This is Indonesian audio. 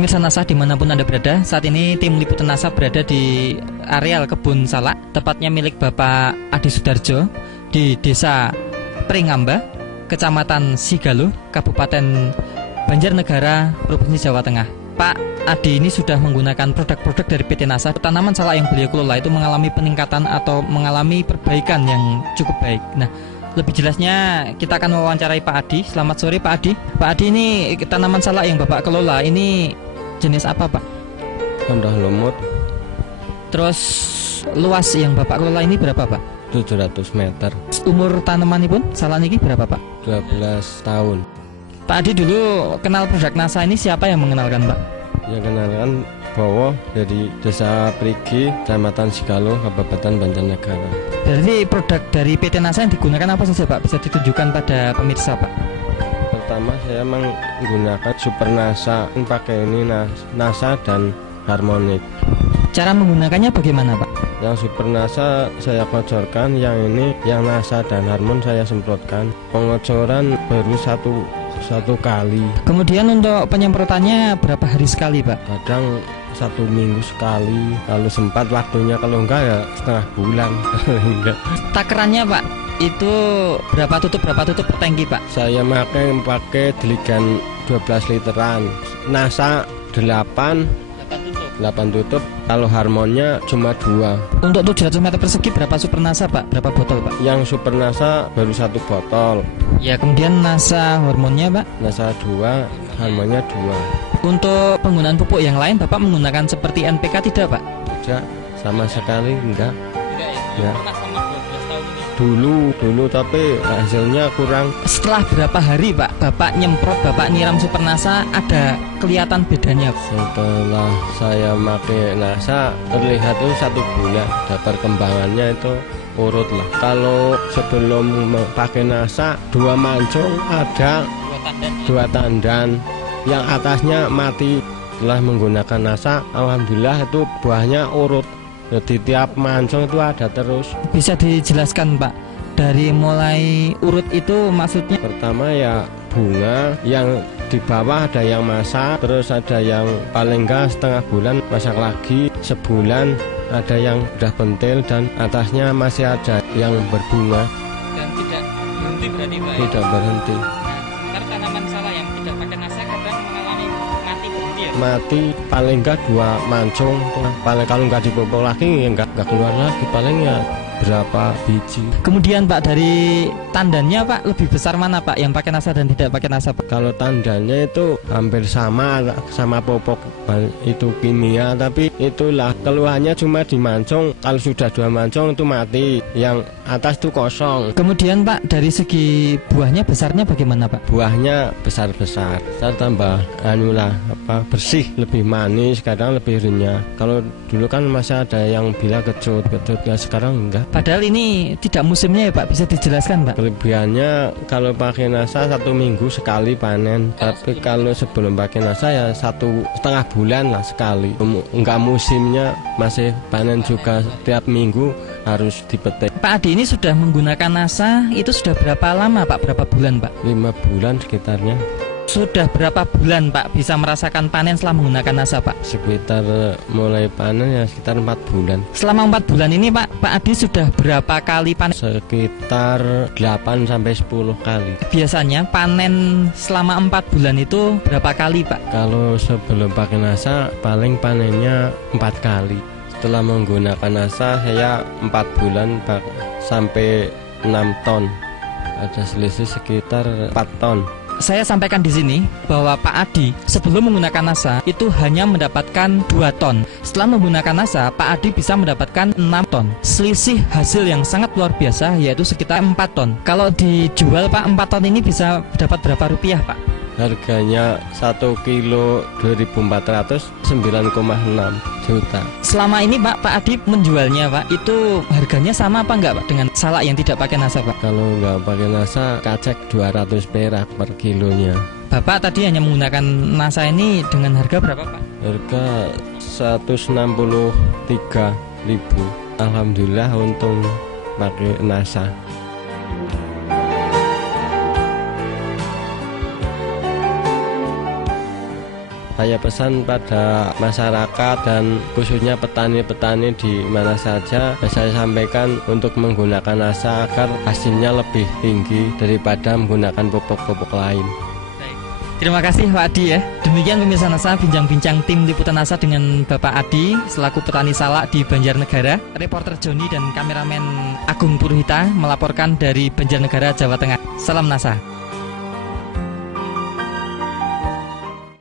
Pemirsa NASA dimanapun Anda berada, saat ini tim liputan NASA berada di areal kebun salak, tepatnya milik Bapak Adi Sudarjo di Desa Pringamba, Kecamatan Sigalo, Kabupaten Banjarnegara, Provinsi Jawa Tengah. Pak Adi ini sudah menggunakan produk-produk dari PT NASA. Tanaman salak yang beliau kelola itu mengalami peningkatan atau mengalami perbaikan yang cukup baik. Nah, lebih jelasnya kita akan mewawancarai Pak Adi. Selamat sore Pak Adi. Pak Adi, ini tanaman salak yang Bapak kelola ini jenis apa Pak? Kondah lumut. Terus luas yang Bapak kelola ini berapa Pak? 700 meter. Umur tanaman ini pun salak ini berapa Pak? 12 tahun. Pak Adi dulu kenal produk NASA ini siapa yang mengenalkan Pak? Yang kenalkan Bowo dari Desa Prigi, Kecamatan Sigalo, Kabupaten Banjarnegara. Jadi produk dari PT NASA yang digunakan apa saja Pak? Bisa ditunjukkan pada pemirsa Pak? Pertama saya menggunakan Super NASA, pakai ini NASA dan Harmonic. Cara menggunakannya bagaimana Pak? Yang Super NASA saya kocorkan, yang ini yang NASA dan Harmon saya semprotkan. Pengocoran baru satu kali. Kemudian untuk penyemprotannya berapa hari sekali Pak? Kadang 1 minggu sekali, kalau sempat waktunya, kalau enggak ya setengah bulan. Enggak. Takarannya Pak, itu berapa tutup per tangki Pak? Saya pakai deligan 12 literan, NASA 8 tutup, kalau Harmonnya cuma 2. Untuk 700 meter persegi berapa Super NASA Pak? Berapa botol Pak? Yang Super NASA baru 1 botol. Ya, kemudian NASA hormonnya Pak? NASA 2, Harmonnya 2. Untuk penggunaan pupuk yang lain Bapak menggunakan seperti NPK tidak Pak? Tidak, sama sekali enggak. Tidak Ya. Pernah sama 12 tahun ini? Dulu tapi hasilnya kurang. Setelah berapa hari Pak Bapak nyemprot, Bapak nyiram Super NASA, ada kelihatan bedanya? Setelah saya pakai NASA, terlihat itu 1 bulan, ada perkembangannya itu urut lah. Kalau sebelum pakai NASA, 2 mancung ada 2 tandan, yang atasnya mati. Setelah menggunakan NASA, alhamdulillah itu buahnya urut. Jadi tiap mancung itu ada terus. Bisa dijelaskan Pak, dari mulai urut itu maksudnya? Pertama ya bunga, yang di bawah ada yang masak, terus ada yang paling enggak setengah bulan masak lagi, sebulan ada yang udah pentil, dan atasnya masih ada yang berbunga. Dan tidak berhenti berarti Pak? Tidak berhenti. Sementara tanaman salak yang tidak pakai NASA kadang mengalami mati berhenti ya? Mati paling enggak 2 mancung, paling kalau enggak dipupuk lagi ya enggak keluar lagi, paling ya berapa biji. Kemudian Pak, dari tandannya Pak lebih besar mana Pak, yang pakai NASA dan tidak pakai NASA Pak? Kalau tandannya itu hampir sama pupuk itu kimia, tapi itulah keluhannya cuma di mancung. Kalau sudah 2 mancung itu mati, yang atas itu kosong. Kemudian Pak, dari segi buahnya besarnya bagaimana Pak? Buahnya besar-besar, tambah bersih, lebih manis, kadang lebih renyah. Kalau dulu kan masih ada yang bilang kecut ya, sekarang enggak. Padahal ini tidak musimnya ya Pak, bisa dijelaskan Pak? Kelebihannya kalau pakai NASA 1 minggu sekali panen, tapi kalau sebelum pakai NASA ya 1,5 bulan lah sekali. Enggak musimnya, masih panen juga tiap minggu harus dipetik. Pak Adi ini sudah menggunakan NASA itu sudah berapa lama Pak? Berapa bulan Pak? 5 bulan sekitarnya. Sudah berapa bulan Pak bisa merasakan panen setelah menggunakan NASA Pak? Sekitar mulai panen ya sekitar 4 bulan. Selama 4 bulan ini Pak Adi sudah berapa kali panen? Sekitar 8-10 kali. Biasanya panen selama 4 bulan itu berapa kali Pak? Kalau sebelum pakai NASA paling panennya 4 kali. Setelah menggunakan NASA saya 4 bulan sampai 6 ton. Ada selisih sekitar 4 ton. Saya sampaikan di sini bahwa Pak Adi sebelum menggunakan NASA itu hanya mendapatkan 2 ton. Setelah menggunakan NASA, Pak Adi bisa mendapatkan 6 ton. Selisih hasil yang sangat luar biasa, yaitu sekitar 4 ton. Kalau dijual Pak, 4 ton ini bisa dapat berapa rupiah Pak? Harganya 1 kilo 2.400, 9,6 juta. Selama ini Pak Adi menjualnya Pak, itu harganya sama apa enggak Pak dengan salak yang tidak pakai NASA Pak? Kalau nggak pakai NASA, kacek 200 perak per kilonya. Bapak tadi hanya menggunakan NASA ini dengan harga berapa Pak? Harga 163.000. Alhamdulillah untung pakai NASA. Saya pesan pada masyarakat dan khususnya petani-petani di mana saja, saya sampaikan untuk menggunakan nasa agar hasilnya lebih tinggi daripada menggunakan pupuk-pupuk lain. Terima kasih Pak Adi ya. Demikian pemirsa Nasa, bincang-bincang tim liputan Nasa dengan Bapak Adi selaku petani salak di Banjarnegara. Reporter Joni dan kameramen Agung Purhita melaporkan dari Banjarnegara, Jawa Tengah. Salam Nasa.